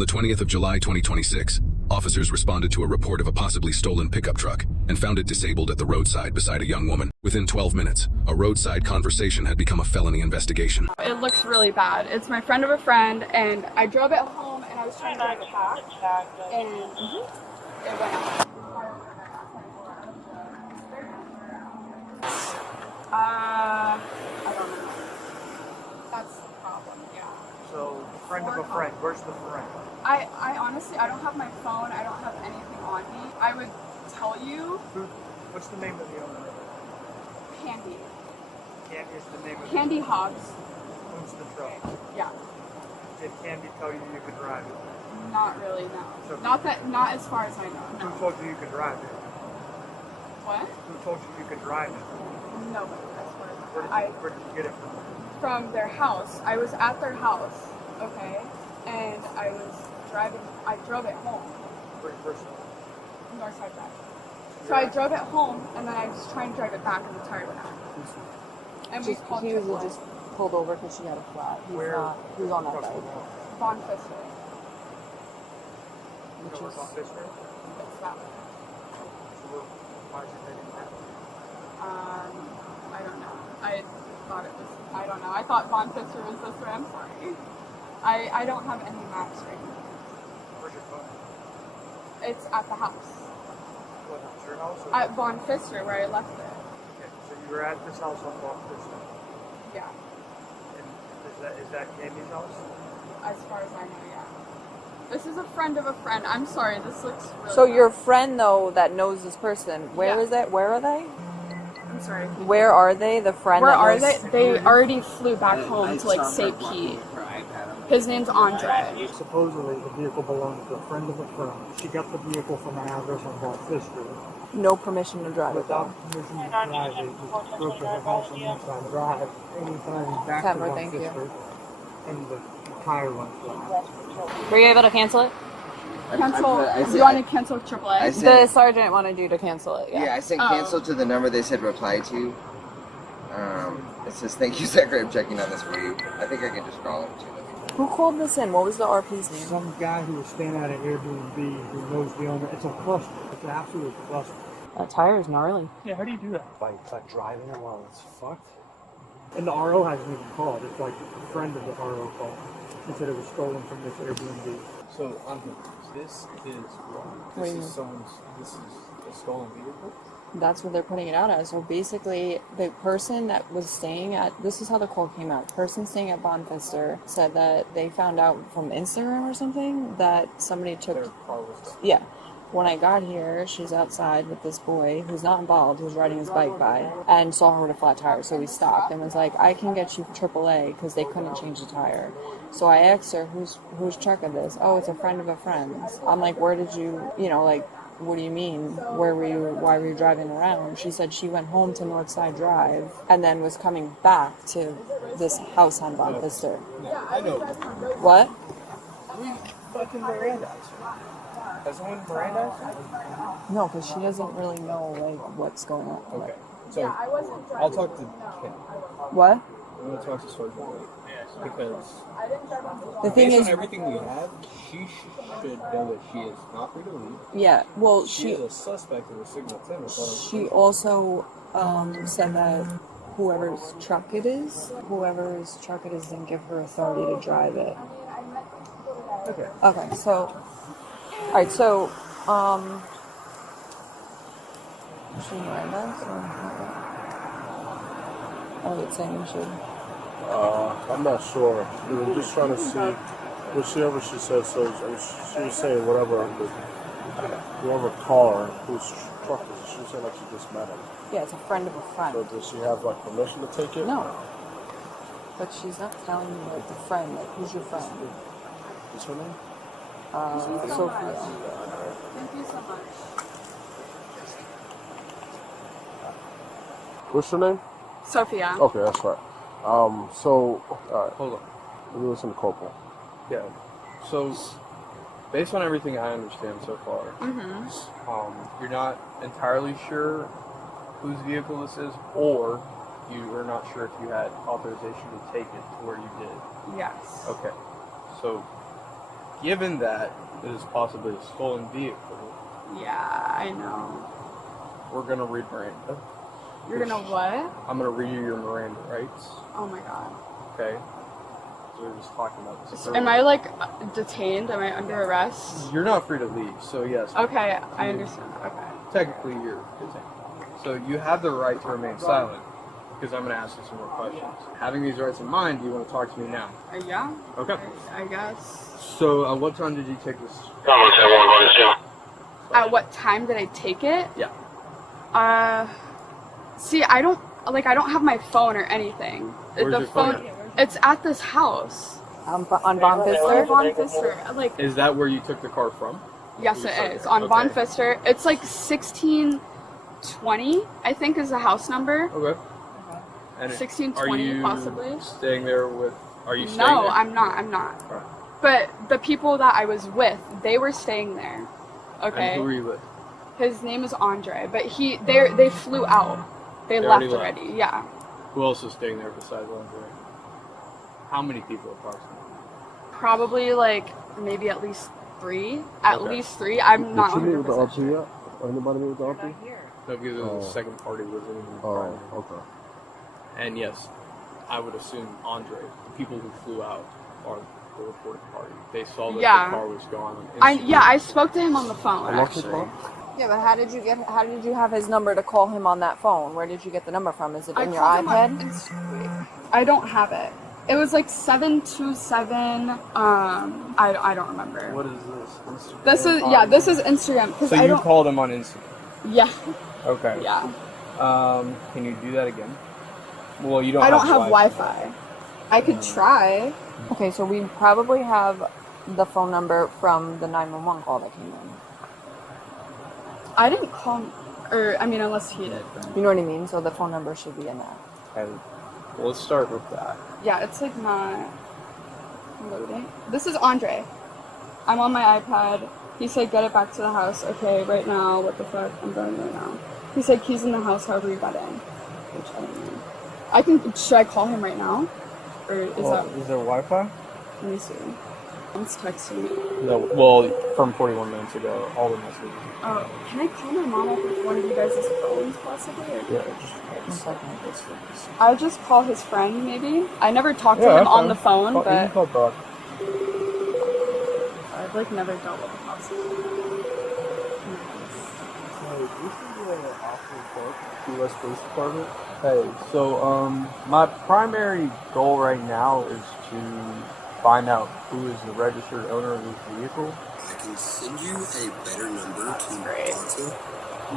On the 20th of July 2026, officers responded to a report of a possibly stolen pickup truck and found it disabled at the roadside beside a young woman. Within 12 minutes, a roadside conversation had become a felony investigation. It looks really bad. It's my friend of a friend, and I drove it home, and I was trying to drive it back, and it went out. I don't know. That's the problem, yeah. So, friend of a friend, where's the friend? I honestly, I don't have my phone, I don't have anything on me. I would tell you. What's the name of the owner? Candy. Candy is the name of Candy Hobbs. Owns the truck. Yeah. Did Candy tell you you could drive it? Not really, no. So not as far as I know. No. Who told you you could drive it? What? Who told you you could drive it? Nobody, as far as Where did you get it from? From their house. I was at their house, okay, and I drove it home. North side back. So I drove it home, and then I was trying to drive it back, and the tire went out. And we called He was just pulled over because she had a flat. He was on that side. Von Fisher. Which is on Fisher? It's that one. So why is it heading that way? I don't know. I thought it was, I don't know. I thought Von Fisher was this way. I'm sorry. I don't have any maps right now. Where's your phone? It's at the house. What, at your house? Or At Von Fisher, where I left it. Okay, so you were at this house on Von Fisher. Yeah. And is that Candy's house? As far as I know, yeah. This is a friend of a friend. I'm sorry, this looks really So bad. your friend, though, that knows this person, where is it? Where are they? I'm sorry. Where are they? The friend Where that are knows... they? They already flew back home to like St. Pete. His name's Andre. Supposedly the vehicle belonged to a friend of a friend. She got the vehicle from an address on Von Fisher. No permission to drive it, though. Without permission to drive it, just broke her house on Northside Drive. Anytime back Temper, to Von thank you. Fisher, and the tire went flat. Were you able to cancel it? Cancel. You want to cancel AAA? The sergeant wanted you to cancel it, yeah. Yeah, I sent cancel to the number they said reply to. It says, thank you, Secretary, I'm checking on this for you. I think I can just call him to them. Who called this in? What was the RP's name? Some guy who was staying at an Airbnb who knows the owner. It's a cluster. It's an absolute cluster. That tire is gnarly. Yeah, how do you do that? By driving it while it's fucked? And the RO hasn't even called. It's like a friend of the RO called. He said it was stolen from this Airbnb. So, this is what? This is a stolen vehicle? That's what they're putting it out as. So basically, the person that was staying at, this is how the call came out. The person staying at Von Fisher said that they found out from Instagram or something that somebody took... Their car was stolen. Yeah. When I got here, she's outside with this boy who's not involved, who's riding his bike by, and saw her with a flat tire. So we stopped and was like, I can get you AAA because they couldn't change the tire. So I asked her, whose truck is this? Oh, it's a friend of a friend's. I'm like, where did you, what do you mean? Why were you driving around? She said she went home to Northside Drive and then was coming back to this house on Von Fisher. Yeah, I know. What? We fucking Miranda. Has someone Miranda? No, because she doesn't really know, what's going on. Okay. So, I'll talk to Ken. What? I'm going to talk to Sergeant White. Because the thing based is, on everything we have, she should know that she is not free to leave. Yeah, well, she is a suspect of a Signal 10. She also said that whoever's truck it is didn't give her authority to drive it. Okay, so, alright, so, should Miranda? Oh, it's saying we should. I'm not sure. We were just trying to see whichever she says. So she was saying whatever car whose truck is it. She was saying like she just met him. Yeah, it's a friend of a friend. So does she have permission to take it? No. But she's not telling me the friend. Who's your friend? What's her name? Sophia. Thank you so much. What's your name? Sophia. Okay, that's right. So, alright. Hold on. Let me listen to Corporal. Yeah. So, based on everything I understand so far, you're not entirely sure whose vehicle this is, or you are not sure if you had authorization to take it to where you did. Yes. Okay. So, given that it is possibly a stolen vehicle, Yeah, I know. we're gonna read Miranda. You're gonna what? I'm gonna read you your Miranda rights. Oh my god. Okay. So we're just talking about this. Am I like detained? Am I under arrest? You're not free to leave, so yes. Okay, I understand. Okay. Technically, you're detained. So you have the right to remain silent, because I'm going to ask you some more questions. Having these rights in mind, do you want to talk to me now? Yeah. Okay. I guess. So, what time did you take this? At what time did I take it? Yeah. See, I don't have my phone or anything. Where's the your phone? It's at this house. On Von Pfister? Von Pfister. Like, Is that where you took the car from? yes, it is. On Von Pfister. It's like 1620, I think, is the house number. Okay. And 1620, possibly. Staying there with? Are you staying No, there? I'm not. Right. But the people that I was with, they were staying there. Okay. And who were you with? His name is Andre, but they flew out. They left already. Yeah. Who else is staying there besides Andre? How many people approximately? Probably like maybe at least 3. At least 3. I'm not 100% sure. yet? Anybody meet with the RP? No, because the second party was in the Oh, okay. And yes, I would assume Andre, the people who flew out, are the reporting party. They saw that the car was gone. I spoke to him on the phone actually. Yeah, but how did you have his number to call him on that phone? Where did you get the number from? Is it in your called him on iPad? Instagram. I don't have it. It was like 727. I don't remember. What is this? This is Instagram. So you called him on Instagram? Yeah. Okay. Yeah. Can you do that again? Well, you don't. I don't have Wi-Fi. I could try. Okay, so we probably have the phone number from the 911 call that came in. I didn't call, unless he did. You know what I mean? So the phone number should be in that. Okay. Well, let's start with that. Yeah, it's like not loading. This is Andre. I'm on my iPad. He said, get it back to the house. Okay, right now. What the fuck? I'm going right now. He said, keys in the house, however you got in. Which I don't know. Should I call him right now? Or is Is there Wi-Fi? let me see. He's texting me. No. Well, from 41 minutes ago, all the messages. Oh, can I call my mom off with one of you guys' phones possibly? Or? Yeah, just I'll just call his friend maybe. I never talked to him on the phone, You can but call Brock. I've like never dealt with a hospital. U.S. Police Department. Hey, so my primary goal right now is to find out who is the registered owner of this vehicle. I can send you a better number to talk to.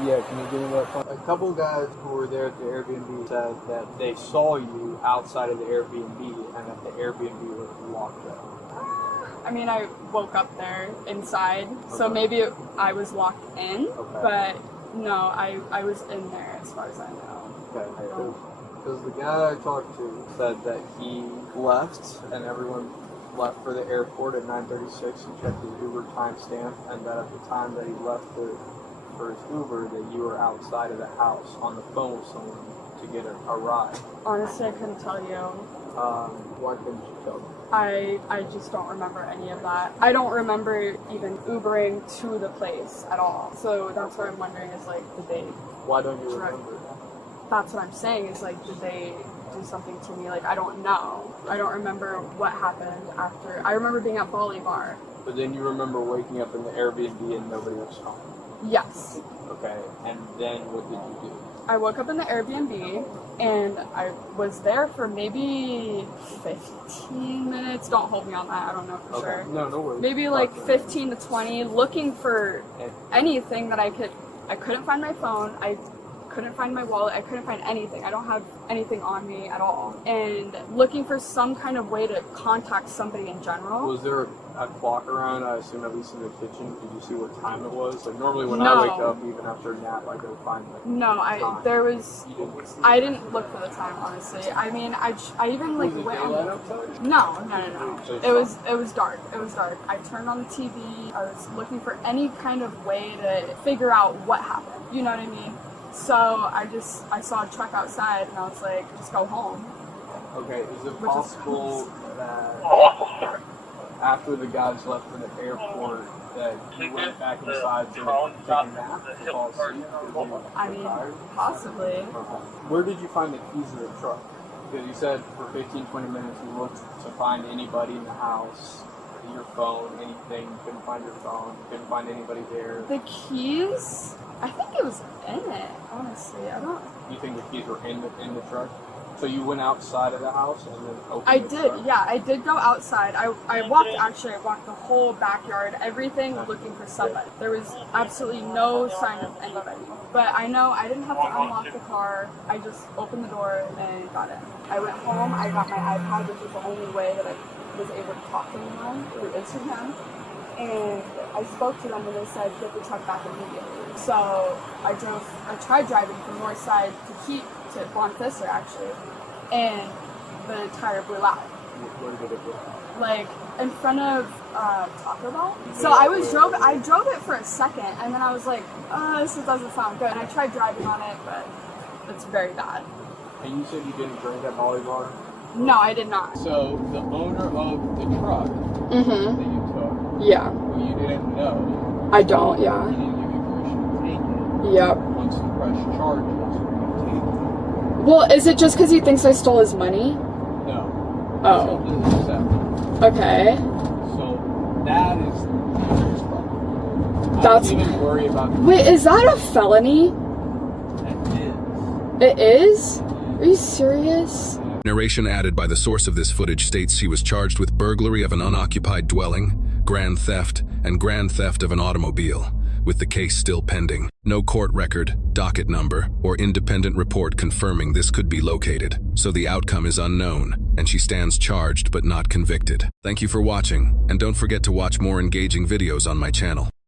Yeah, can you give me that phone? A couple of guys who were there at the Airbnb said that they saw you outside of the Airbnb and that the Airbnb was locked up. I mean, I woke up there inside, so maybe I was locked in, but no, I was in there as far as I know. Okay, because the guy I talked to said that he left and everyone left for the airport at 9:36 and checked his Uber timestamp, and that at the time that he left for his Uber, that you were outside of the house on the phone with someone to get a ride. Honestly, I couldn't tell you. Why couldn't you tell me? I just don't remember any of that. I don't remember even Ubering to the place at all. So that's what I'm wondering is like, did they... Why don't you remember? That's what I'm saying is like, did they do something to me? Like, I don't know. I don't remember what happened after. I remember being at Bali Bar. But then you remember waking up in the Airbnb and nobody was home. Yes. Okay, and then what did you do? I woke up in the Airbnb and I was there for maybe 15 minutes. Don't hold me on that. I don't know for sure. No worries. Maybe like 15 to 20, looking for anything that I couldn't find my phone. I couldn't find my wallet. I couldn't find anything. I don't have anything on me at all. And looking for some kind of way to contact somebody in general. Was there a clock around? I assume at least in the kitchen. Did you see what time it was? Like normally when I wake up, even after a nap, I go find the time. I didn't look for the time, honestly. I mean, I even like went on. No. It was dark. It was dark. I turned on the TV. I was looking for any kind of way to figure out what happened. You know what I mean? So I saw a truck outside and I was like, just go home. Okay, is it possible that after the guys left for the airport that you went back inside to take a nap to fall asleep? I mean, possibly. Where did you find the keys to the truck? Because you said for 15, 20 minutes you looked to find anybody in the house, your phone, anything. You couldn't find your phone. You couldn't find anybody there. The keys, I think it was in it, honestly. I don't... You think the keys were in the truck? So you went outside of the house and then opened I the did, truck? yeah. I did go outside. I walked the whole backyard, everything, looking for somebody. There was absolutely no sign of anybody. But I know I didn't have to unlock the car. I just opened the door and got in. I went home. I got my iPad, which was the only way that I was able to talk to anyone through Instagram. And I spoke to them and they said, get the truck back immediately. So I tried driving from north side to Bonfisser actually, and the tire blew out. Where did it go? Like in front of Taco Bell. So I drove it for a second, and then I was like, this doesn't sound good. And I tried driving on it, but it's very bad. And you said you didn't drink at Molly Bar? No, I did not. So the owner of the truck Mm-hmm. that you took, Yeah. who you didn't know, I don't. he Yeah. didn't give you permission to take it. Yep. Once you press charges, you take it. Well, is it just because he thinks I stole his money? No. Oh. This is separate. Okay. So that is the serious problem. I That's- don't even worry about the Wait, is that a felony? that is. It is? Are you serious? Narration added by the source of this footage states he was charged with burglary of an unoccupied dwelling, grand theft, and grand theft of an automobile, with the case still pending. No court record, docket number, or independent report confirming this could be located, so the outcome is unknown, and she stands charged but not convicted. Thank you for watching, and don't forget to watch more engaging videos on my channel.